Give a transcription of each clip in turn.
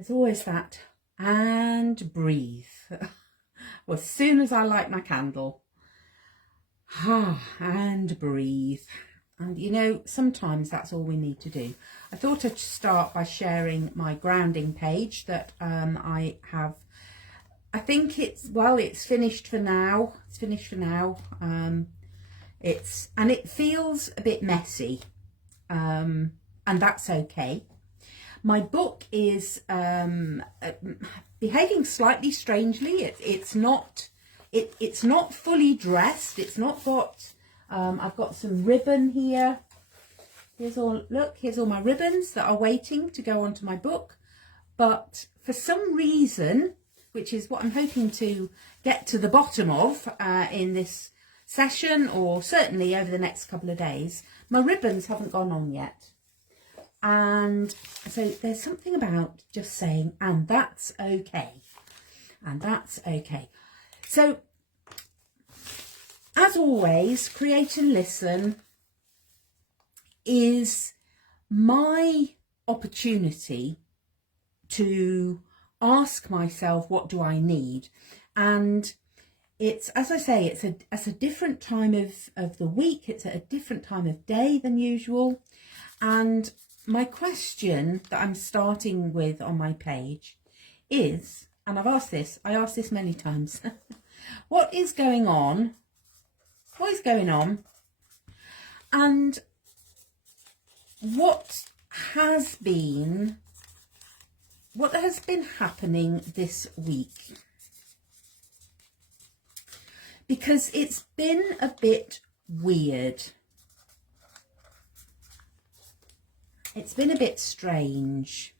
There's always that and breathe. Well, as soon as I light my candle, and breathe. And you know, sometimes that's all we need to do. I thought I'd start by sharing my grounding page that I have. I think it's finished for now. It's finished for now. It feels a bit messy, and that's okay. My book is behaving slightly strangely. It's not fully dressed. It's not got. I've got some ribbon here. Here's all my ribbons that are waiting to go onto my book. But for some reason, which is what I'm hoping to get to the bottom of in this session, or certainly over the next couple of days, my ribbons haven't gone on yet. And so there's something about just saying, and that's okay. And that's okay. So, as always, Create and Listen is my opportunity to ask myself, what do I need? And it's, as I say, it's a different time of the week. It's at a different time of day than usual. And my question that I'm starting with on my page is, and I asked this many times, what is going on? What is going on? And what has been happening this week? Because it's been a bit weird. It's been a bit strange.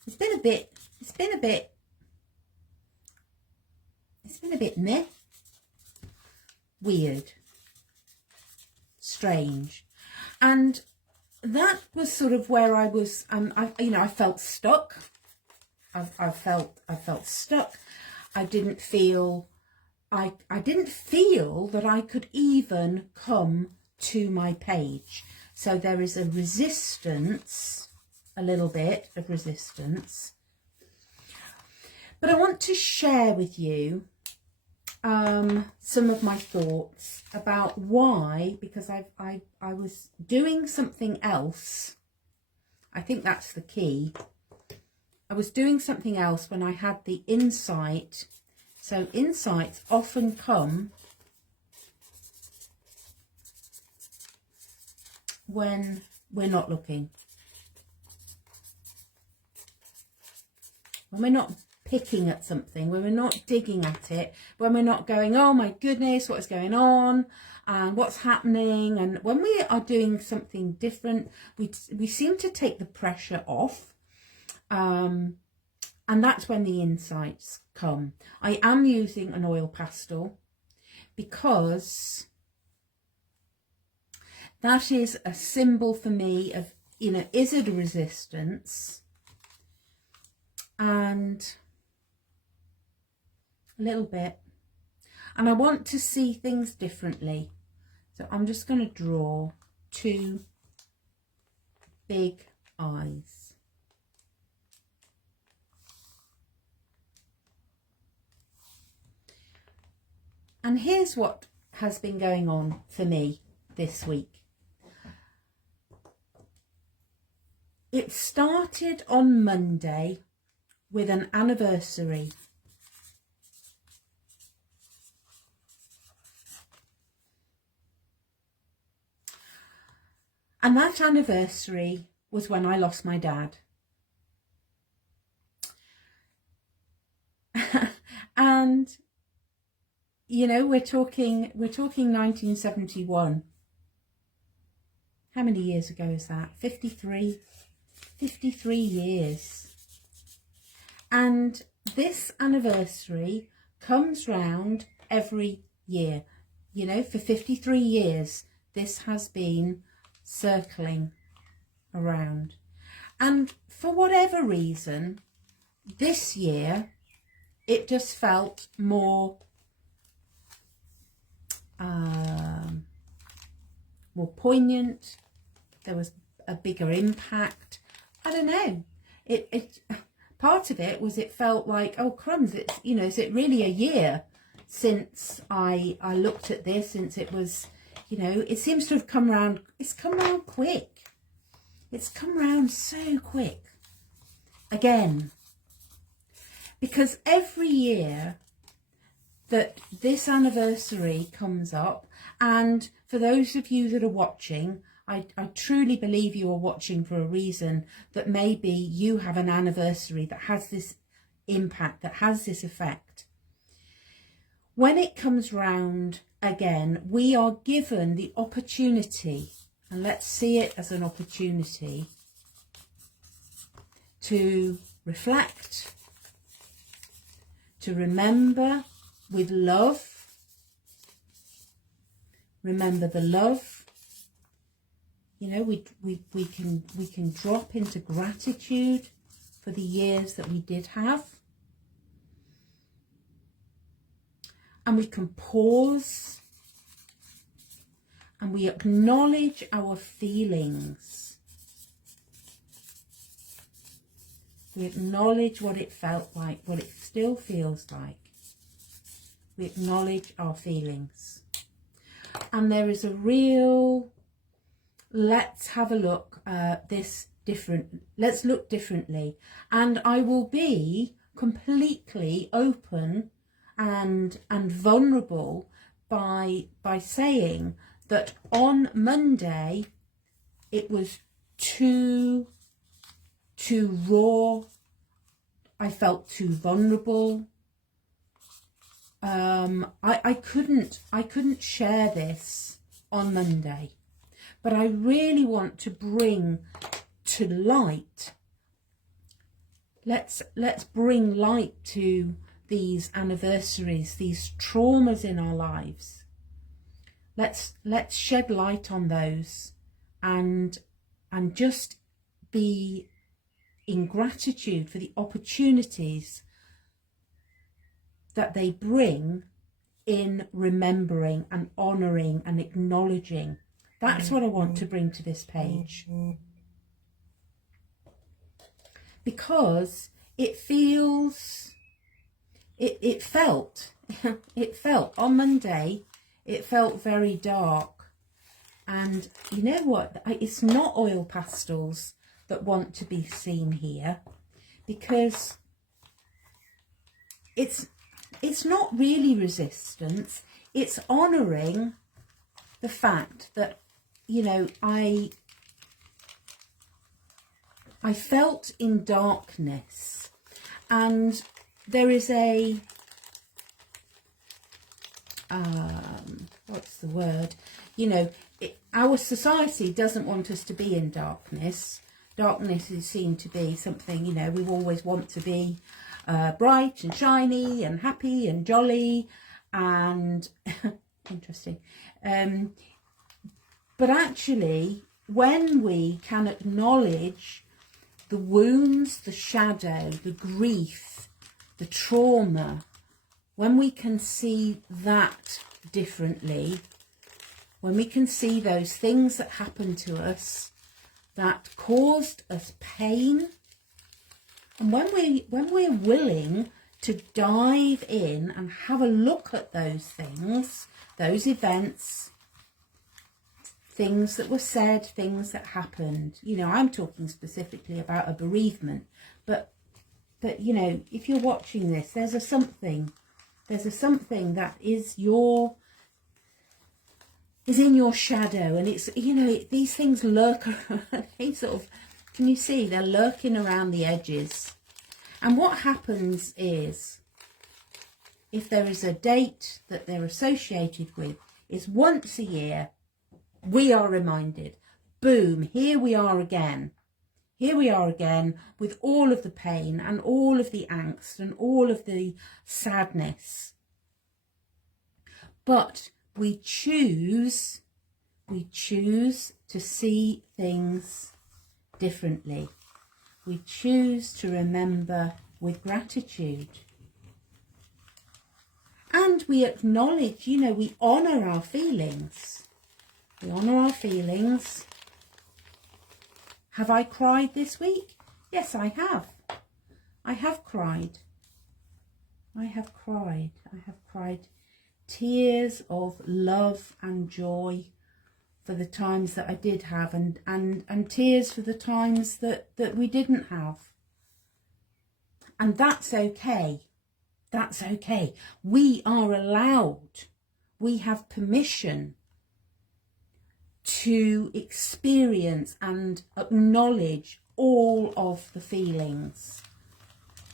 It's been a bit meh, weird, strange. And that was sort of where I was, I felt stuck. I felt stuck. I didn't feel that I could even come to my page. So there is a resistance, a little bit of resistance. But I want to share with you some of my thoughts about why, because I was doing something else. I think that's the key. I was doing something else when I had the insight. So insights often come when we're not looking. When we're not picking at something, when we're not digging at it, when we're not going, oh my goodness, what is going on and what's happening. And when we are doing something different, we seem to take the pressure off. And that's when the insights come. I am using an oil pastel because that is a symbol for me of, is it a resistance? And a little bit. And I want to see things differently. So I'm just going to draw two big eyes. And here's what has been going on for me this week. It started on Monday with an anniversary. And that anniversary was when I lost my dad. And we're talking 1971. How many years ago is that? 53 years. And this anniversary comes round every year. For 53 years, this has been circling around. And for whatever reason, this year, it just felt more poignant, there was a bigger impact. I don't know. It part of it was, it felt like, oh crumbs, it's, you know, is it really a year since I looked at this, since it was, you know, it seems to have come round. It's come round quick. It's come round so quick again, because every year that this anniversary comes up, and for those of you that are watching, I truly believe you are watching for a reason, that maybe you have an anniversary that has this impact, that has this effect. When it comes round again, we are given the opportunity, and let's see it as an opportunity, to reflect, to remember with love, remember the love. You know, we can drop into gratitude for the years that we did have. And we can pause and we acknowledge our feelings. We acknowledge what it felt like, what it still feels like. We acknowledge our feelings. And there is a real, let's have a look at this different, let's look differently. And I will be completely open and vulnerable by saying that on Monday it was too raw. I felt too vulnerable. I couldn't share this on Monday, but I really want to bring to light. Let's bring light to these anniversaries, these traumas in our lives. Let's shed light on those and just be in gratitude for the opportunities that they bring in remembering and honouring and acknowledging. That's what I want to bring to this page. Because it feels, it felt on Monday, it felt very dark. And you know what? It's not oil pastels that want to be seen here, because it's not really resistance. It's honouring the fact that, you know, I felt in darkness, and there is a what's the word? You know, our society doesn't want us to be in darkness. Darkness is seen to be something, you know, we always want to be bright and shiny and happy and jolly and interesting. But actually, when we can acknowledge the wounds, the shadow, the grief, the trauma, when we can see that differently, when we can see those things that happened to us that caused us pain, and when we're willing to dive in and have a look at those things, those events, things that were said, things that happened, you know, I'm talking specifically about a bereavement, but you know, if you're watching this, there's a something that is in your shadow, and it's, you know, these things lurk around. They sort of, can you see, they're lurking around the edges. And what happens is, if there is a date that they're associated with, is once a year we are reminded, boom, here we are again. Here we are again with all of the pain and all of the angst and all of the sadness. But we choose to see things differently. We choose to remember with gratitude. And we acknowledge, you know, we honour our feelings. We honour our feelings. Have I cried this week? Yes, I have. I have cried. I have cried. I have cried tears of love and joy for the times that I did have, and tears for the times that we didn't have. And that's okay. That's okay. We are allowed, we have permission to experience and acknowledge all of the feelings.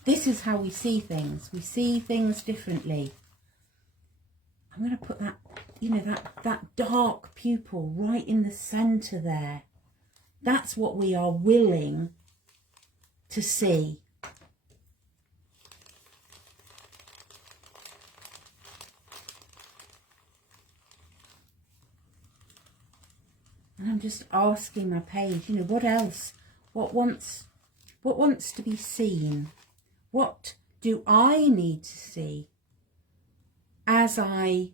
This is how we see things. We see things differently. I'm going to put that, you know, that dark pupil right in the centre there. That's what we are willing to see. And I'm just asking my page, you know, what else? What wants to be seen? What do I need to see as I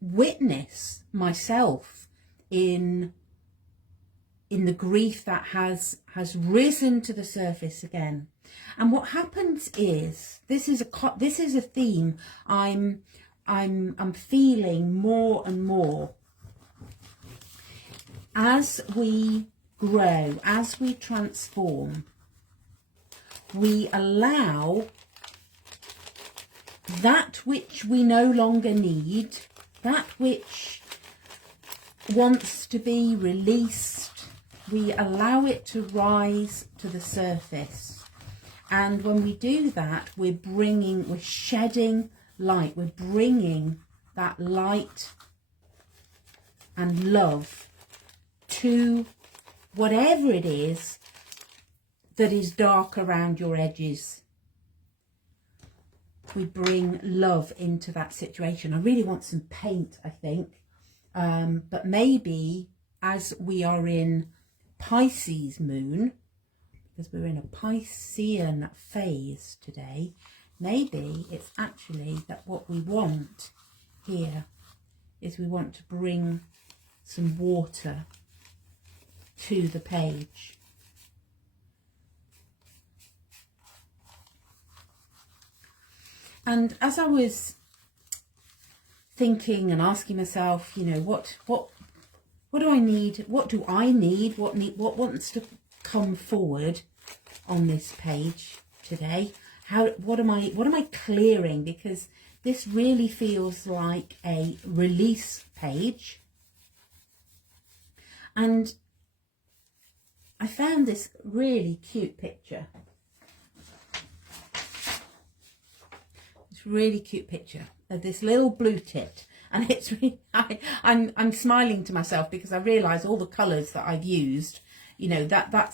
witness myself in the grief that has risen to the surface again? And what happens is, this is a theme I'm feeling more and more. As we grow, as we transform, we allow that which we no longer need, that which wants to be released, we allow it to rise to the surface. And when we do that, we're shedding light, we're bringing that light and love to whatever it is that is dark around your edges. We bring love into that situation. I really want some paint, I think. But maybe as we are in Pisces moon, because we're in a Piscean phase today, maybe it's actually that what we want here is we want to bring some water to the page. And as I was thinking and asking myself, you know, what do I need? What do I need? What wants to come forward on this page today? What am I clearing? Because this really feels like a release page. And I found this really cute picture. This really cute picture of this little blue tit, and it's really, I'm smiling to myself because I realise all the colours that I've used. You know,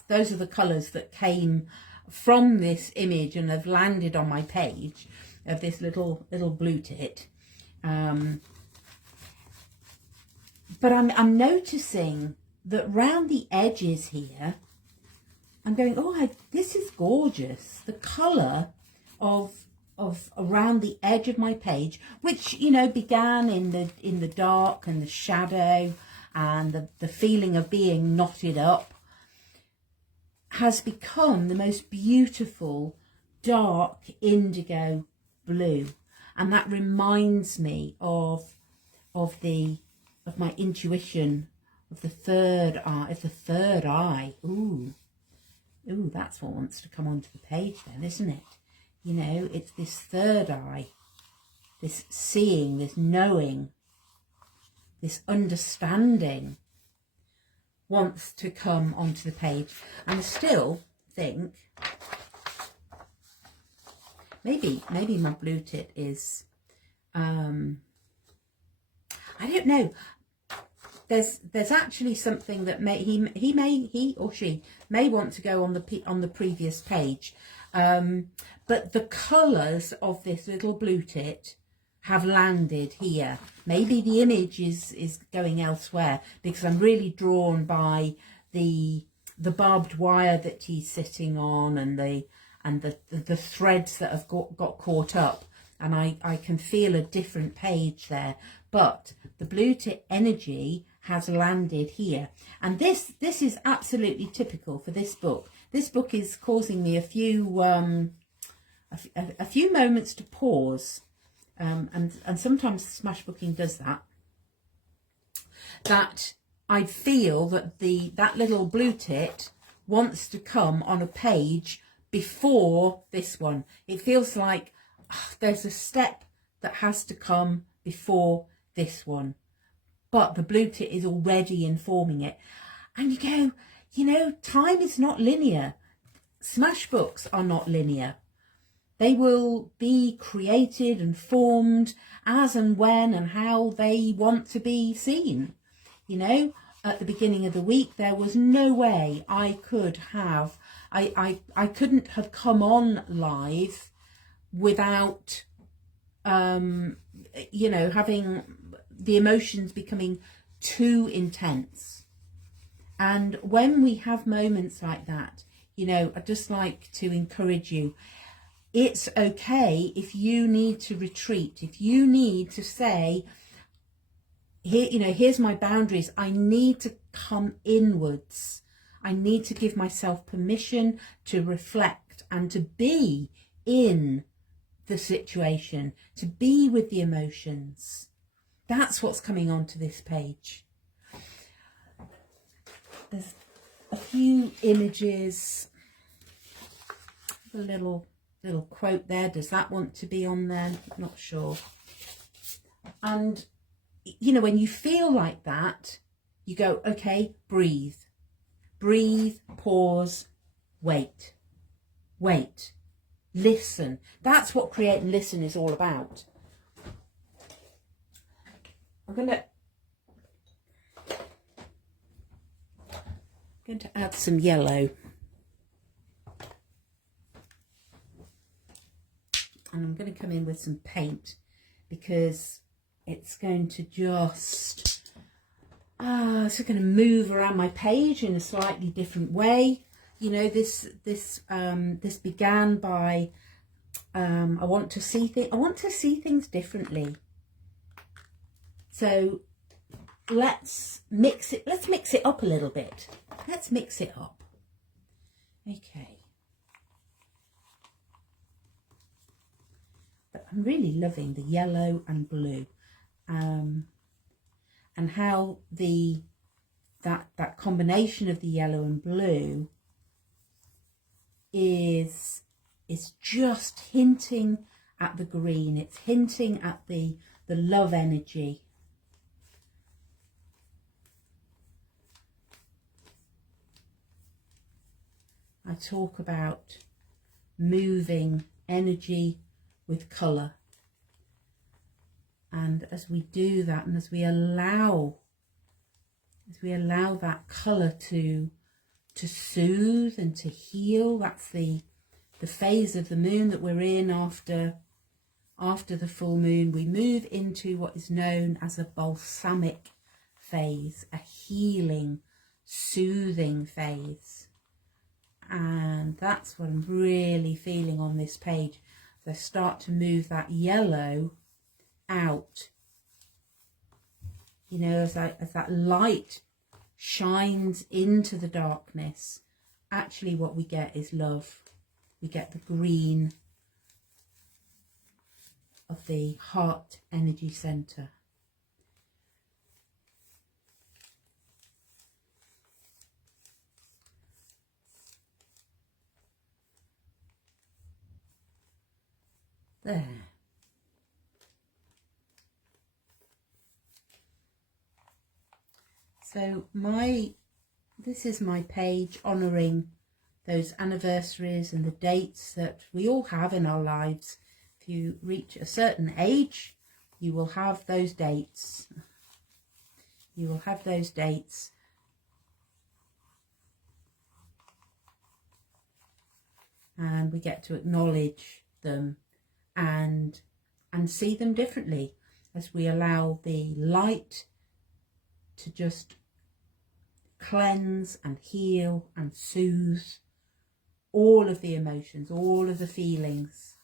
those are the colours that came from this image and have landed on my page of this little blue tit. But I'm noticing that round the edges here, I'm going, oh, this is gorgeous. The colour of around the edge of my page, which, you know, began in the dark and the shadow and the feeling of being knotted up, has become the most beautiful dark indigo blue. And that reminds me of my intuition, of the third eye. Ooh, that's what wants to come onto the page then, isn't it? You know, it's this third eye, this seeing, this knowing, this understanding wants to come onto the page. And I still think maybe my blue tit is, I don't know. There's actually something that he or she may want to go on the previous page, but the colours of this little blue tit have landed here. Maybe the image is going elsewhere, because I'm really drawn by the barbed wire that he's sitting on and the threads that have got caught up, and I can feel a different page there. But the blue tit energy has landed here. And this is absolutely typical for this book. This book is causing me a few moments to pause, and sometimes Smashbooking does that. That I feel that that little blue tit wants to come on a page before this one. It feels like there's a step that has to come before this one, but the blue tit is already informing it. And you go, you know, time is not linear. Smash books are not linear. They will be created and formed as and when and how they want to be seen. You know, at the beginning of the week, there was no way I could have, I couldn't have come on live without, you know, having the emotions becoming too intense. And when we have moments like that, you know, I'd just like to encourage you. It's okay if you need to retreat, if you need to say, here, you know, here's my boundaries. I need to come inwards. I need to give myself permission to reflect and to be in the situation, to be with the emotions. That's what's coming onto this page. There's a few images, a little quote there. Does that want to be on there? Not sure. And you know, when you feel like that, you go, okay, breathe, pause, wait, listen. That's what Create and Listen is all about. I'm going to add some yellow. And I'm going to come in with some paint because it's going to just, it's going to move around my page in a slightly different way. You know, this began by, I want to see things differently. So let's mix it up a little bit. Let's mix it up. Okay. But I'm really loving the yellow and blue. And how that combination of the yellow and blue is just hinting at the green. It's hinting at the love energy. I talk about moving energy with colour. And as we do that, and as we allow that colour to soothe and to heal, that's the phase of the moon that we're in after the full moon. We move into what is known as a balsamic phase, a healing, soothing phase. And that's what I'm really feeling on this page. So I start to move that yellow out, you know, as that light shines into the darkness. Actually what we get is love. We get the green of the heart energy center. There. So this is my page honouring those anniversaries and the dates that we all have in our lives. If you reach a certain age, you will have those dates. You will have those dates. And we get to acknowledge them and see them differently as we allow the light to just cleanse and heal and soothe all of the emotions, all of the feelings.